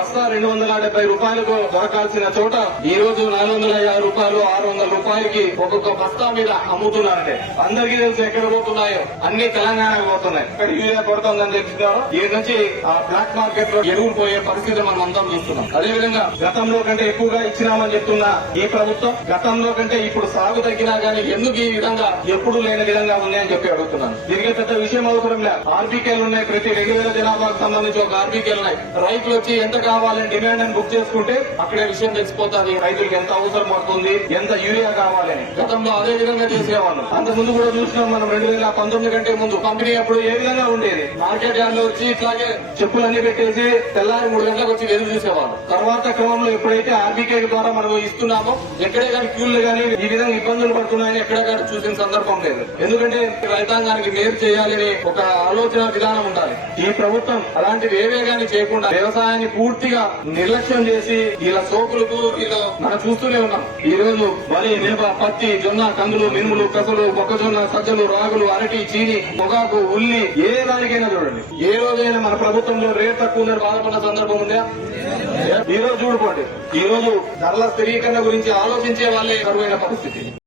బస్తా 270 రూపాయలకు దొరకాల్సిన చోట ఈ రోజు 450 రూపాయలు 600 రూపాయలకి ఒక్కొక్క బస్తా మీద అమ్ముతున్నారంటే అందరికీ తెలుసు ఎక్కడ పోతున్నాయో అన్ని తెలంగాణకు పోతున్నాయి. ఇక్కడ యూరియా కొడుతుందని తెలిసినారో ఈ నుంచి ఆ బ్లాక్ మార్కెట్ లో ఎరువులు పోయే పరిస్థితి మనం అంతా చూస్తున్నాం. అదేవిధంగా గతంలో కంటే ఎక్కువగా ఇచ్చినామని చెప్తున్న ఈ ప్రభుత్వం గతంలో కంటే ఇప్పుడు సాగు తగ్గినా గానీ ఎందుకు ఈ విధంగా ఎప్పుడు లేని విధంగా ఉంది అని చెప్పి అడుగుతున్నాను. దీనికి పెద్ద విషయం అవసరం లేదు. ఆర్బీకేలు ఉన్నాయి. ప్రతి 2000 జనాభాకు సంబంధించి ఒక ఆర్బీకేలు ఉన్నాయి. రైతులు వచ్చి ఎంత కావాలని డిమాండ్ అని బుక్ చేసుకుంటే అక్కడే విషయం తెలిసిపోతుంది. రైతులకు ఎంత అవసరం పడుతుంది, ఎంత యూరియా కావాలని. గతంలో అదే విధంగా చేసేవాళ్ళు. అంతకుముందు కూడా చూసినాం మనం. 2019 కంటే ముందు పంపిణీ అప్పుడు ఏ విధంగా ఉండేది, మార్కెట్ యార్డ్ లో వచ్చి ఇట్లాగే చెప్పులన్నీ పెట్టేసి తెల్లారి 3 గంటలకు వచ్చి ఎదురు చూసేవాళ్ళు. తర్వాత క్రమంలో ఎప్పుడైతే ఆర్బీకే ద్వారా మనం ఇస్తున్నామో ఎక్కడే కానీ క్యూలు కానీ ఈ విధంగా ఇబ్బందులు పడుతున్నాయని ఎక్కడ కానీ చూసిన సందర్భం లేదు. ఎందుకంటే రైతాంగానికి మేలు చేయాలని ఒక ఆలోచన విధానం ఉండాలి. ఈ ప్రభుత్వం అలాంటివి ఏవే గానీ చేయకుండా వ్యవసాయాన్ని పూర్తిగా నిర్లక్ష్యం చేసి ఇలా సోకులకు ఇలా మనం చూస్తూనే ఉన్నాం. ఈ రోజు వరి, మిరప, పత్తి, జొన్న, కందులు, మినుములు, పెసలు, మొక్కజొన్న, సజ్జలు, రాగులు, అరటి, చీని, పొగాకు, ఉల్లి ఏ దానికైనా చూడండి. ఏ రోజైనా మన ప్రభుత్వంలో రేట్ తక్కువ ఉందని బాధపడిన సందర్భం ఉందా? ఈ రోజు చూడుకోండి. ఈ రోజు ధరల స్థిరీకరణ గురించి ఆలోచించే వాళ్ళే కరువైన పరిస్థితి.